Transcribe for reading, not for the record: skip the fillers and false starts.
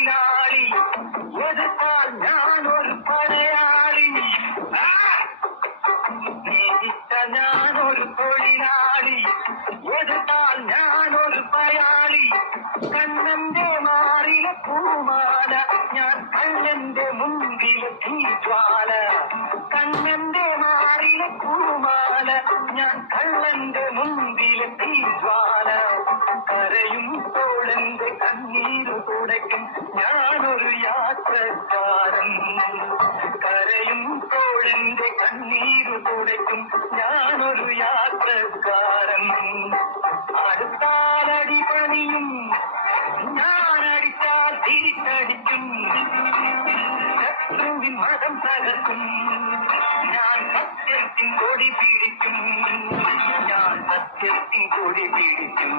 തൊഴിലാളി എതിർത്താൽ ഞാനൊരു പടയാളി സ്നേഹിച്ച ഞാനൊരു തൊഴിലാളി എതിർത്താൽ ഞാനൊരു പയാളി കണ്ണന്റെ മാറിലെ പൂമാല ഞാൻ കള്ളന്റെ മുമ്പിലെ തീജ്വാല കണ്ണന്റെ മാറിലെ പൂമാല ഞാൻ കള്ളന്റെ മുമ്പിലെ തീജ്വാല കരയും തോളന്റെ കണ്ണീരു തുടയ്ക്കും ഞാനൊരു യാത്രക്കാരൻ കരയും തോളന്റെ കണ്ണീരു തുടയ്ക്കും ഞാനൊരു യാത്രക്കാരൻ അടുത്താലടി പണിയും ഞാനടിച്ചാൽ തിരിച്ചടിക്കും ശത്രുവിൻ മതം തകർക്കും ഞാൻ സത്യത്തിൻ കൊടി പിടിക്കും ഞാൻ സത്യത്തിൻ കൊടി പിടിക്കും